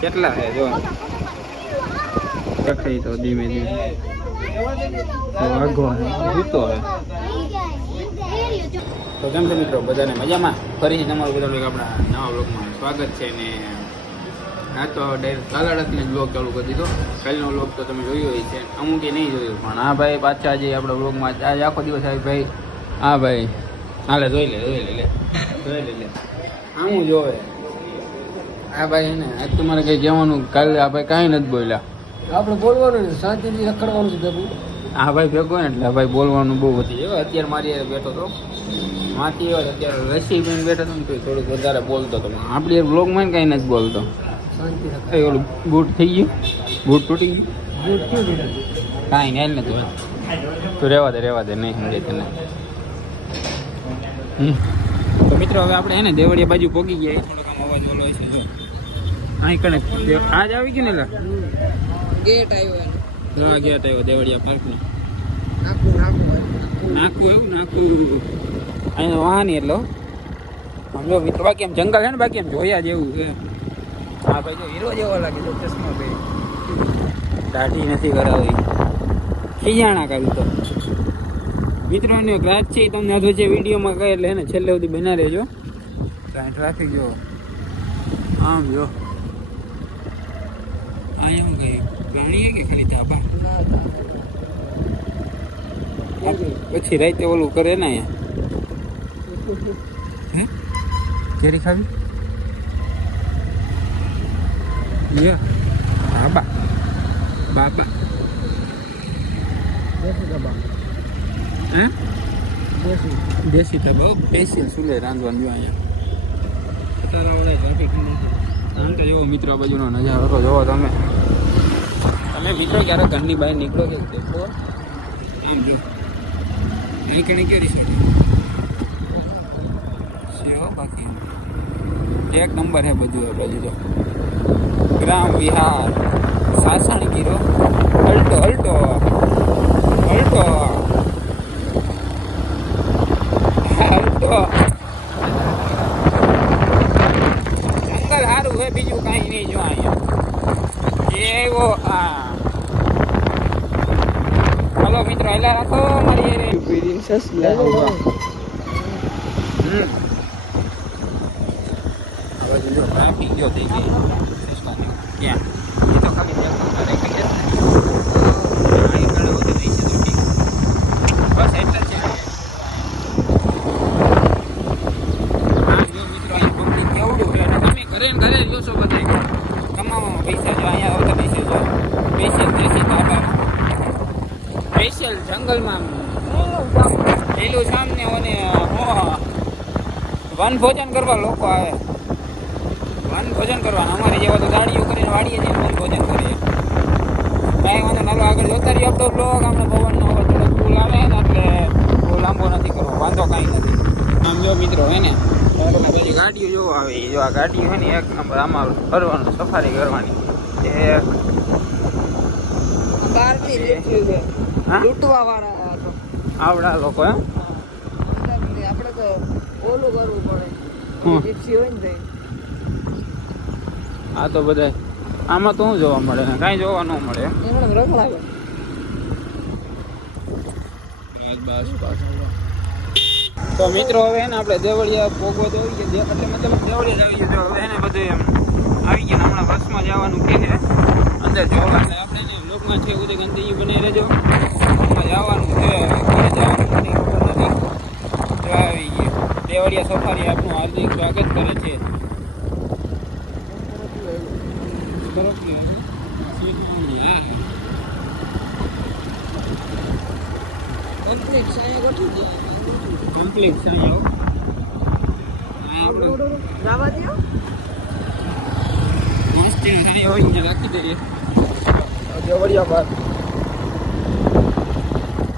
કેટલા છે જો. રખાઈ તો ધીમે ધીમે. વાઘો જૂતો હે તો કેમ છે મિત્રો? બધાને મજામાં? ફરીથી તમારું બધાનું આપણા નવા બ્લોગમાં સ્વાગત છે ને હા તો ડાયરેક્ટ કાલા રાતને જ બ્લોગ ચાલુ કરી દીધો. કાલનો બ્લોગ તો તમે જોયો હોય છે. અમુકે નહીં જોયું પણ આ ભાઈ પાછા આજે આપણા બ્લોગમાં આજે આખો દિવસ આવી ભાઈ. હા ભાઈ. હાલે જોઈ લે જોઈ લે લે. જોઈ લે લે. આવું જોવે આ ભાઈ ને આજ તમારે કઈ જવાનું કાલે આ ભાઈ કાંઈ નથી બોલ્યા. આપણે બોલવાનું ને શાંતિથી રખડવાનું છે ભેગું. આ ભાઈ ભેગો ને એટલે આ ભાઈ બોલવાનું બહુ વધી ગયું અત્યારે મારી બેઠો હતો માથી એવા અત્યારે રસી બેન બેઠો હતો ને તો થોડુંક વધારે બોલતો હતો. આપણી બ્લોગમાં કાંઈ નથી બોલતો. શાંતિ એ ઓલું બૂટ થઈ ગયું? બૂટ તૂટી ગયું? બૂટ કાંઈ નહીં નથી તું તો રહેવા દે રહેવા દે નહીં સમજે તને. હમ. તો મિત્રો હવે આપણે એને દેવળિયા બાજુ પોગી ગયા. થોડોક અવાજ ઓલો છે જો અહીં કણે આજ આવી ગયું ને લા? ગેટ આવ્યો હા ગેટ આવ્યો દેવળિયા પાર્કનો. નાખું નાખું નાખું એવું નાખું. અહીંયા વાહન એટલો. સમજો જો મિત્રો બાકી એમ જંગલ છે ને બાકી એમ જોયા જેવું છે. હા ભાઈ જો હીરો જેવો લાગે છે ચશ્મા ભાઈ દાઢી નથી કરાવી. ખીજાણા કાઢી તો. મિત્રો એનો રાત છે એ તમને આ જે વિડીયોમાં કહે એટલે એને છેલ્લે સુધી બના રહેજો. કાંઈ ટ્રાફિક જો. આમ જો અહીંયા હું કઈ પ્રાણી કે ખાલી ધાબા પછી રાતે ઓલું કરે ને અહીંયા હે કેરી ખાવી યા બાબા બાબા દેશી ડબ્બા હે દેશી દેશી તો બહુ સ્પેશિયલ સુલે રાંધવાનું જો અહીંયા અત્યારે વડે ટ્રાફિક આમ તો જોવો મિત્રો આ બાજુનો નજારો તો જોવો તમે તમે મિત્રો ક્યારે ઘરની બહાર નીકળો કે દેખો. આમ જો. અહીં કણે કેરી છે બાકી. એક નંબર હે બધું બાજુ તો. ગ્રામ વિહાર. સાસણ ગીરો અલ્ટો અલ્ટો અલ્ટો અલ્ટો જંગલ સારું હે બીજું કાંઈ નહીં જો અહીંયા એવો આ હલો મિત્રો હેલા રાખો મારી હારે. હમ. આ બાજુ જો ટ્રાફિક જો થઈ ગઈ સસ્તાની. ક્યાં એ તો ખાલી બે ત્રણ તારે કઈ જ નહીં. અહીં ઘણું બધું થઈ છે તો ઠીક. બસ એટલે જ છે હા જો મિત્રો અહીંયા પબ્લિક કેવડું છે અને તમે ઘરે ને ઘરે જોશો બધા કમાવામાં પૈસા જો અહીંયા આવતા પૈસા જો સ્પેશિયલ દેશી ધાબામાં સ્પેશિયલ જંગલમાં લીલું શામ ને ઓને વન ભોજન કરવા લોકો આવે. વન ભોજન કરવાનું. અમારી જેવા તો ગાડીઓ કરીને વાડીએ જઈને વન ભોજન કરીએ. કાંઈ વાંધો નાલો આગળ જોતા રહીએ. આપણો બ્લોગ અમને પવનનો અવાજ થોડો ફૂલ આવે ને એટલે બહુ લાંબો નથી કરવો. વાંધો કાંઈ નથી. આમ જો મિત્રો હે ને બધી ગાડીઓ જો આવે. જો આ ગાડીઓ હોય ને એક નંબર આમાં ફરવાનું સફારી કરવાની. એ લૂંટવા વાળા તો. આવડા લોકો એમ આપણે તો ઓલું કરવું પડે. જીપ્સી હોય ને તો. આ તો બધા આમાં તો શું જોવા મળે? કાંઈ જોવા ન મળે. એમને રખડાવે તો મિત્રો હવે એને આપણે દેવળિયા ભોગવત આવી ગયા. એટલે મતલબ દેવળિયા જ આવી ગયા. હવે એને બધું એમ આવી ગયા હમણાં બસમાં જવાનું કે છે. અંદર જોવા એટલે આપણે લોકમાં છે ઉદય ગંદી બની રહેજો. જવાનું છે ઘરે જવાનું નથી ખબર નથી જો આવી ગયું દેવળિયા સફારી આપનું હાર્દિક સ્વાગત કરે છે. છે અહીંયા રાખી દઈએ.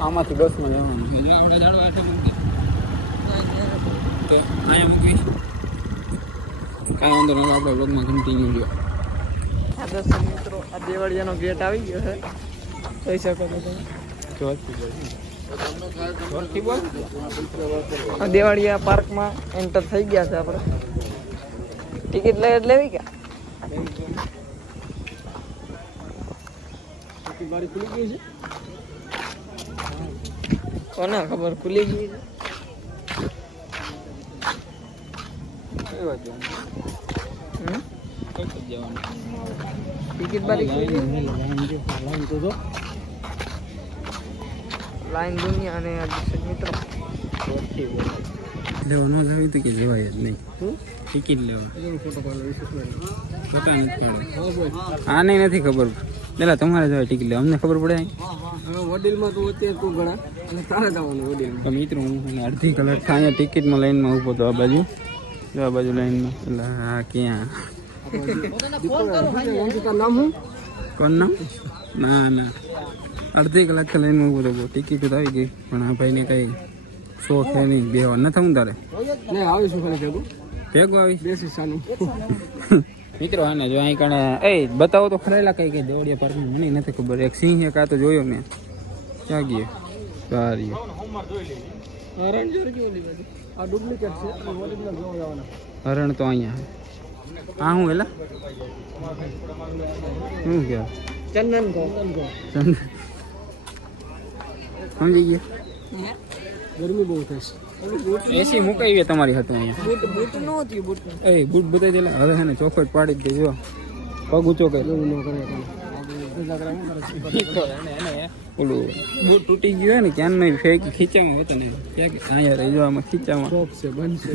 આમાંથી બસમાં જવાનું આપણે જાણવા તો અહીંયા મૂકવી કાંઈ વાંધો નહીં, આપણે બ્લોગમાં કન્ટિન્યુ લ્યો. દર્શક મિત્રો, આ દેવળિયાનો ગેટ આવી ગયો છે. કહી શકો છો તમે. દેવાળીયા પાર્કમાં એન્ટર થઈ ગયા છે આપણે. ટિકિટ લઈ લેવી કે? કોને ખબર? ખુલી ગઈ છે? ટિકિટ બારી લાઈન દુનિયા અને મિત્રો. લેવા ન જાવી તો કે લેવાય જ નહીં. ટિકિટ લેવા. આને નથી ખબર. પેલા તમારે જવાય ટિકિટ લેવા. અમને ખબર પડે વડીલમાં તું અત્યારે તું ઘણા તારે જવાનું મિત્રો હું અડધી કલાક અહીંયા ટિકિટમાં લાઈનમાં ઊભો તો આ બાજુ. જો આ બાજુ લાઈનમાં. એટલે હા ક્યાં? કોણ નામ? ના ના. અડધી કલાક લાઈનમાં ઊભો રહ્યો ટિકિટ તો આવી ગઈ પણ આ ભાઈને કઈ શોખ છે નહીં. બેવા ન થવું તારે આવીશું ખાલી ભેગું. ભેગો આવી? બેસી સાનું મિત્રો આને જો અહીં કણે એ બતાવો તો ખરેલા કઈ કઈ દેવળિયા પાર્ક મને નથી ખબર. એક સિંહ એક આ તો જોયો મેં. ક્યાં ગયો? સારી હરણ જોર કેવું લીધું આ ડુપ્લિકેટ છે અને ઓરિજિનલ જોવા જવાના હરણ તો અહીંયા હા હું એલા શું કહેવાય ચંદન કો ચંદન કો સમજ- સમજી ગયા ગરમી બહુ થાય છે એસી મુકાઈ ગયા તમારી હાથે અહીંયા બૂટ બૂટ નો હતી બૂટ એ બૂટ બતાવી દેલા હવે હે ને ચોખવટ પાડી જ દેજો પગ ઊંચો કરી એવું ન કરે ઓલું બૂટ તૂટી ગયું હોય ને ક્યાં નહીં ફેંકી ખીચામાં હતો ને. ક્યાં કે અહીંયા રહી જો આમાં ખીચામાં. છે બનશે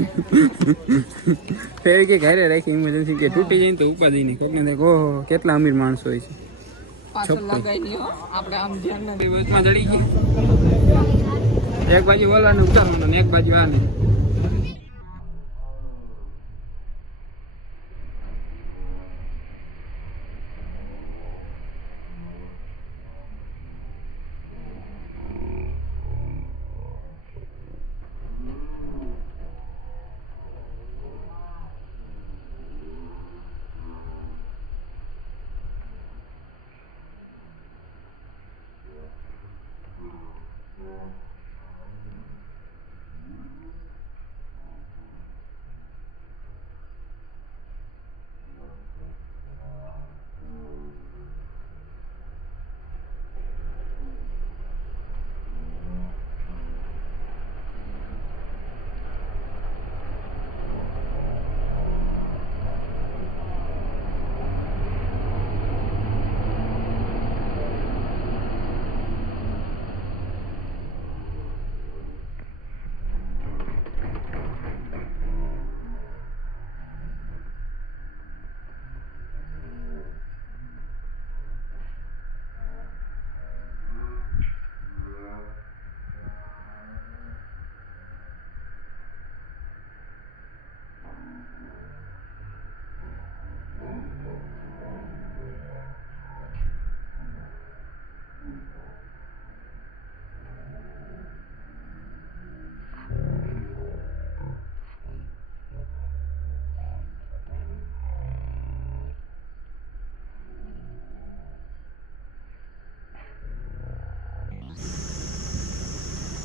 ફેરી ઘરે રાખી ઇમરજન્સી કે તૂટી જાય ને તો ઉપાધિ નહીં. કોકને ઓહો કેટલા અમીર માણસો હોય છે. એક બાજુ નહીં હો આપણે આમ ધ્યાન ના બે બસમાં ચડી ગઈ એક બાજુ આ ઉતારવાનું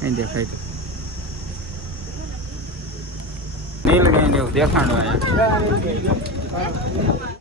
ને એક બાજુ આને અહીં દેખાય નીલગાય એવું દેખાડો અહીંયા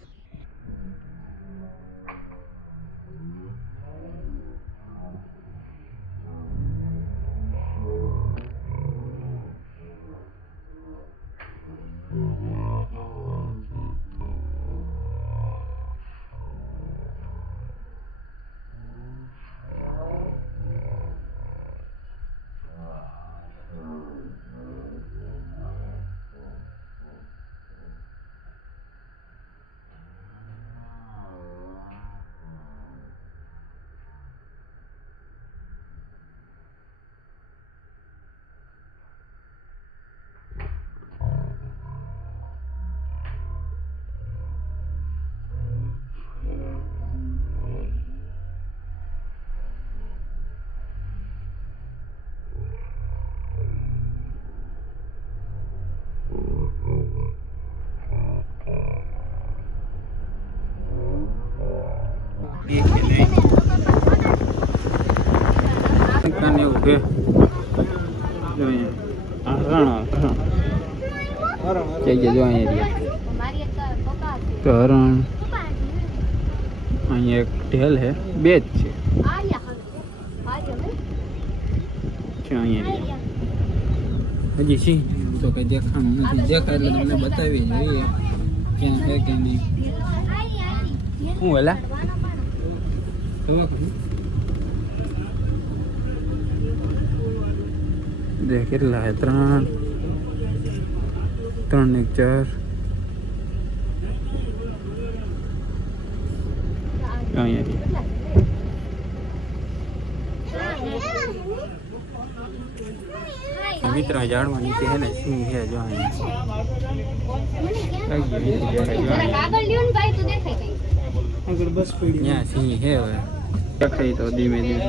એવું કે અહીંયા એક ઢેલ હે બે જ છે. હજી છે તો કઈ દેખાણું નથી. દેખાય એટલે તમને બતાવી જોઈએ ક્યાં છે કે નહીં. શું એલા? દેખ કેટલા હે ત્રણ. ત્રણ ને એક ચાર. અહીંયા. મિત્ર ઝાડવા નીચે હે ને? સિંહ હે જો ત્યાં સિંહ હે હવે. દેખાય તો ધીમે ધીમે.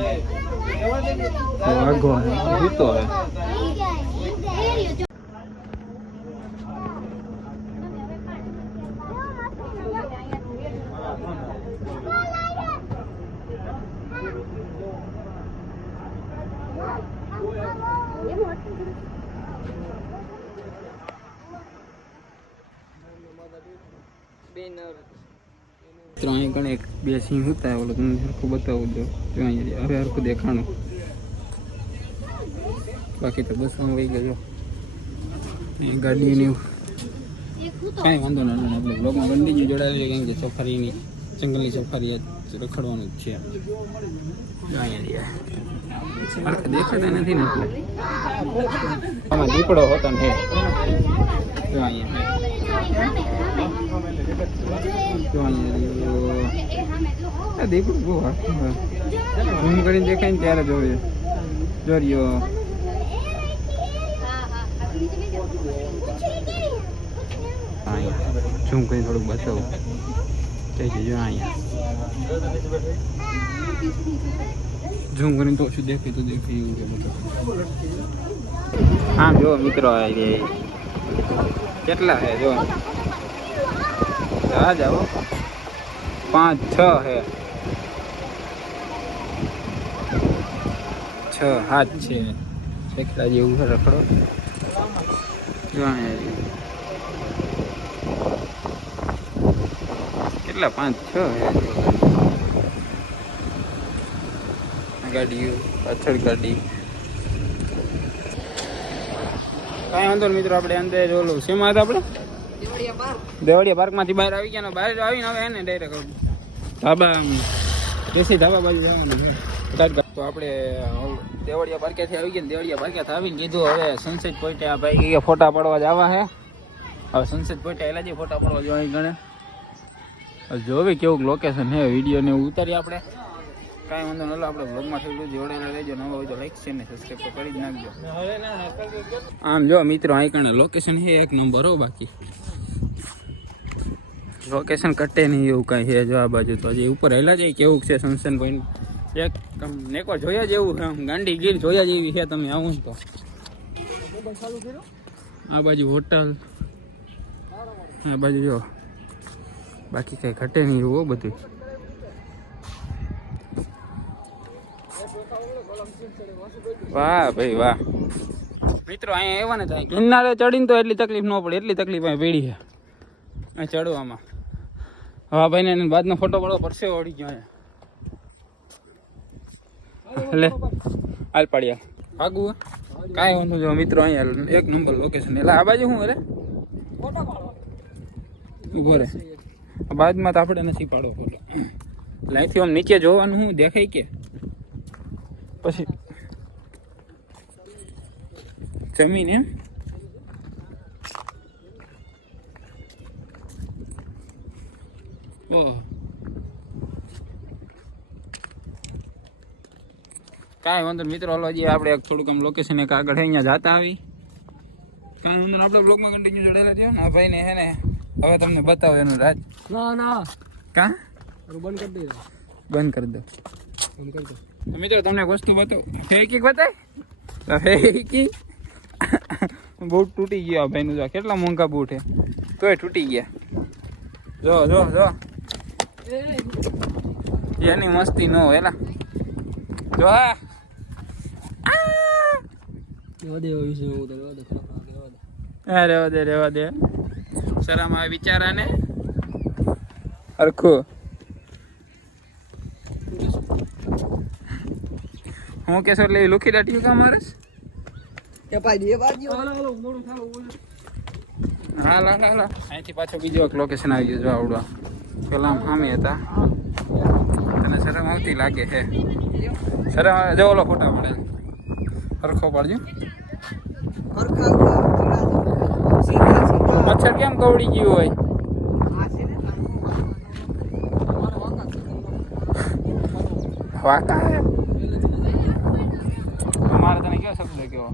વાઘો જીતો હે બે નર અહીંયા કણે એક બે સિંહ હતા, ઓલો તમને સરખું બતાવું જો અહીંયા હવે સરખું દેખાણું. બાકી તો બસ વહી ગયો એ ગાડીની કાંઈ વાંધો ના આપણે બ્લોગમાં કન્ટિન્યુ જોડાવી કેમ કે સફારીની, જંગલની સફારી રખડવાનું જ છે. દેખાતા નથી ને આમાં દીપડો હતો ને અહીંયા ઝૂમ કરીને દેખાય ને ત્યારે જોઈએ જોરિયો. ઝૂમ કરીને થોડુંક બતાવું. જઈ જજો અહીંયા. ઝૂમ કરીને તો ઓછું દેખાય, તો દેખાય એવું જો મિત્રો કેટલા છે, જો. આ જાઓ પાંચ છ હે છ હાથ છે એકલા જેવું છે રખડો જો અહીંયા રે. કેટલા પાંચ છ હે જો. આ ગાડીઓ પાછળ ગાડી કાંઈ વાંધો નહીં મિત્રો, આપણે અંદર ઓલું શેમાં હતા આપણે? દેવળિયા પાર્ક. પાર્કમાંથી બહાર આવી ગયા બહાર આવીને હવે એને ડાયરેક્ટ ધાબા દેશી ધાબા બાજુ જવાનું તો આપણે દેવળિયા પાર્કેથી આવી ગયા દેવળિયા પાર્કેથી આવીને કીધું, હવે સનસેટ પોઈન્ટે આ ભાઈ કે ફોટા પાડવા જવા હે. હવે સનસેટ પોઈન્ટે એલા જે ફોટા પાડવા જવા ગણે. જોવી કેવું લોકેશન હે વીડિયો ને ઉતારી આપણે. કાંઈ વાંધો નલો આપણે બ્લોગમાં થયેલું જોડાયેલા રહેજો. નવા હોય તો લાઈક છે ને સબસ્ક્રાઈબ કરી જ નાખજો. આમ જો મિત્રો અહીં કણે લોકેશન છે એક નંબર હો બાકી. લોકેશન કટે નહીં એવું કાંઈ છે જો આ બાજુ તો. હજી ઉપર હેલા જાય, કેવું છે સનસન પોઈન્ટ એક નેકો જોયા જેવું છે, આમ ગાંડી ગીર જોયા જેવી છે, તમે આવું ને તો. આ બાજુ હોટલ. આ બાજુ જો. બાકી કઈ ઘટે નહીં એવું બધું. વાહ ભાઈ વાહ. મિત્રો અહીંયા એવા ને થાય ગિરનારે ચડીને તો એટલી તકલીફ ન પડે એટલી તકલીફ અહીં પડી છે. અહીં ચડવામાં હા ભાઈને એને બાદનો ફોટો પાડવો પડશે ઓડી ગયો લે એટલે હાલ. પાડી આગુ કાંઈ વાંધો જો મિત્રો અહીંયા એક નંબર લોકેશન એટલે આ બાજુ શું અરે ઊભો રે. બાદમાં તો આપણે નથી પાડવો ફોટો. એટલે અહીંથી આમ નીચે જોવાનું શું દેખાય કે? પછી. જમીન એમ? ઓહ. કાંઈ વાંધો નહીં મિત્રો હલો હજી આપણે થોડુંક આમ લોકેશન એક આગળ અહીંયા જાતા આવી. કાંઈ વાંધો આપણે બ્લોગમાં કન્ટિન્યુ જોડાયેલા થયો ને? ભાઈ ભાઈને હે ને હવે તમને બતાવો એનું રાજ. ના ના. કાં? બંધ કરી દે. બંધ કરી દો. બંધ કરી દે. મિત્રો તમને વસ્તુ બતાવું. ફેકી બતાય? ફેકી. બૂટ તૂટી ગયા ભાઈનું જો કેટલા મોંઘા બૂટ છે તોય તૂટી ગયા. જો જો જો. એની મસ્તી ન હોય એલા જો આ હા રેવા દે રેવા દે. શરમ આવે વિચારાને હરખું. હું કેશો એટલે એ લુખી દાટ્યું કામ મારે? એ ભાઈ એ બાજુ હાલો હાલો મોડું થાલો બોલે. હાલ હાલ હાલ અહીંથી પાછો બીજો એક લોકેશન આવી ગયો આવડવા. આવડો પેલા સામે હતા. તને શરમ આવતી લાગે છે શરમ જો ઓલો ફોટા પડે. સરખો પાડજો. મચ્છર કેમ કવડી ગયું હોય? વાકા મારો તને કયો શબ્દ કયો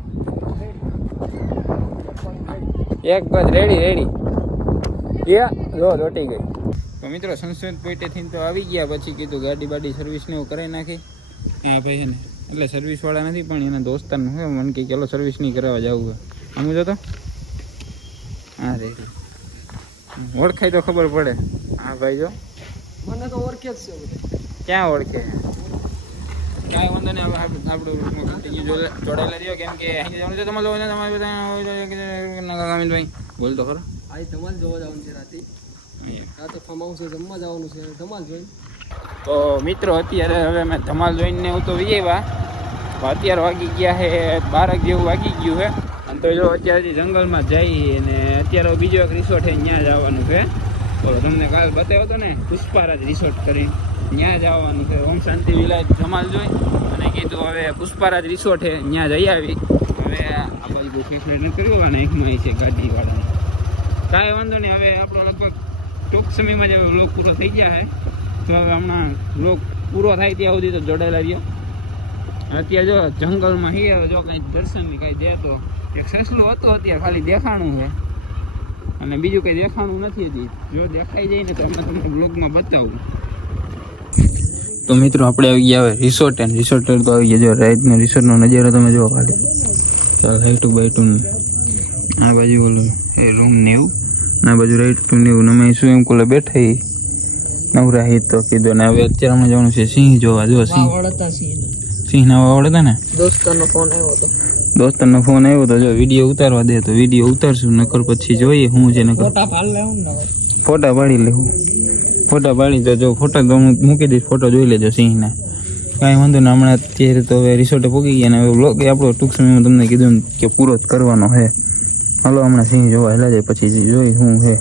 એક બસ રેડી રેડી. યા જો દોટી ગઈ. તો મિત્રો સંસ્કૃત પેટેથી તો આવી ગયા પછી કીધું ગાડી બાડી સર્વિસ ને એવું કરાવી નાખી. હા ભાઈ છે ને એટલે સર્વિસવાળા નથી પણ એના દોસ્તારનું હોય મને કે ચલો સર્વિસ નહીં કરાવવા જવું હોય સમજો તો? હા રેડી ઓળખાય તો ખબર પડે. હા ભાઈ જો. મને તો ઓળખે જ છે ક્યાં ઓળખે? કાંઈ વાંધો નહીં આપણું કન્ટિન્યુ જોડાયેલા રહ્યો કેમ કે અહીં જવાનું છે તમારે જોવાનું છે, તમારે બધા અમિતભાઈ બોલ તો ખરો. આ તમારે જોવા જવાનું છે રાતે. રાતે ફાર્મ હાઉસ જમવા જવાનું છે ધમાલ જોઈ તો મિત્રો અત્યારે હવે મેં ધમાલ જોઈને હું તો વિજયવા અત્યારે વાગી ગયા છે બારક જેવું વાગી ગયું છે. અને તો જો અત્યારે જંગલમાં જઈ અને અત્યારે બીજો એક રિસોર્ટ છે ત્યાં જવાનું છે. તો તમને કાલ બતાવ્યો હતો ને પુષ્પારાજ રિસોર્ટ કરી ત્યાં જવાનું છે. ઓમ શાંતિ વિલાય જમાલ જોઈ અને કીધું હવે પુષ્પારાજ રિસોર્ટ છે ત્યાં જઈ આવી. હવે આ બાજુ ફેસલેટ કર્યું અને એકમાં છે ગાડીવાળાને. કાંઈ વાંધો નહીં, હવે આપણો લગભગ ટૂંક સમયમાં જ વ્લોગ પૂરો થઈ ગયા છે. તો હવે હમણાં વ્લોગ પૂરો થાય ત્યાં સુધી તો જોડાયેલા રહ્યો. અત્યારે જો જંગલમાં હી, હવે જો કંઈ દર્શન કંઈ દે તો એક સસલું હતો અત્યારે ખાલી દેખાણું છે. અને બીજું કંઈ દેખાણું નથી હતી જો દેખાઈ જાય ને તો અમે તમને બ્લોગમાં બતાવું. તો મિત્રો આપણે આવી ગયા હવે રિસોર્ટ એન્ડ રિસોર્ટ તો આવી ગયા. જો રાઈટનો રિસોર્ટનો નજારો તમે જો ખાલી. ચાલ હાઈટું બાઈટું આ બાજુ ઓલું એ રૂમ ને એવું. અને આ બાજુ રાઈટું ને એવું અમે શું એમ કોલે બેઠા ઈ. નવરા હી તો કીધું. ને હવે અત્યારે અમે જવાનું છે સિંહ જોવા. જો સિંહ. વળતા છીએ સિંહ ના વાવડ હતા ને? દોસ્તનો ફોન આવ્યો હતો દોસ્તરનો ફોન આવ્યો તો જો વીડિયો ઉતારવા દે તો વીડિયો ઉતારશું. નકર પછી જોઈએ શું છે નકર. ફોટા પાડ લેવું ને ફોટા પાડી લેવું. ફોટા પાડી તો જો ફોટા તો મૂકી દઈશ, ફોટો જોઈ લેજો સિંહના. કાંઈ વાંધો ને હમણાં અત્યારે તો હવે રિસોર્ટે પહોંચી ગયા ને હવે બ્લોગ આપણો ટૂંક સમયમાં તમને કીધું કે પૂરો જ કરવાનો છે. હાલો, હમણાં સિંહ જોવા હેલા જાય, પછી જોઈ હું છે.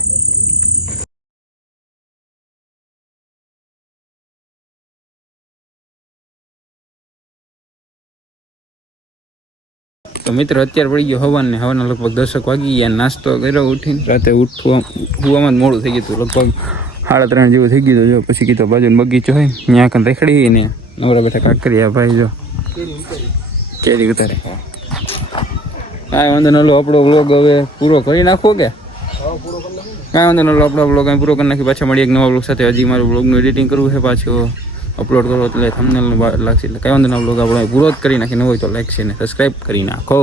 તો મિત્રો, અત્યારે પડી ગયો હવન ને, હવાના લગભગ દસક વાગી ગયા નાસ્તો કર્યો ઉઠીને. રાતે ઉઠવા જ મોડું થઈ ગયું હતું, લગભગ સાડા ત્રણ જેવું થઈ ગયું જો, પછી કીધો બાજુનો બગીચો હોય ત્યાં કંઈ રેખડી ને, નવરા બેઠા કાંકરિયા ભાઈ જો. કેરી ઉતારે. કાંઈ વાંધો નલો આપણો વ્લોગ હવે પૂરો કરી નાખો કે? કાંઈ વાંધો નલો આપણો બ્લોગ અહીં પૂરો કરી નાખી. પાછા મળી એક નવા બ્લોગ સાથે. હજી મારું બ્લોગનું એડિટિંગ કરવું છે પાછું. અપલોડ કરો એટલે થંબનેલ લાગશે એટલે કાંઈ વાંધો ના બ્લોગ આપણે પૂરો જ કરી નાખીને હોય તો લાઈક છે ને સબસ્ક્રાઈબ કરી નાખો.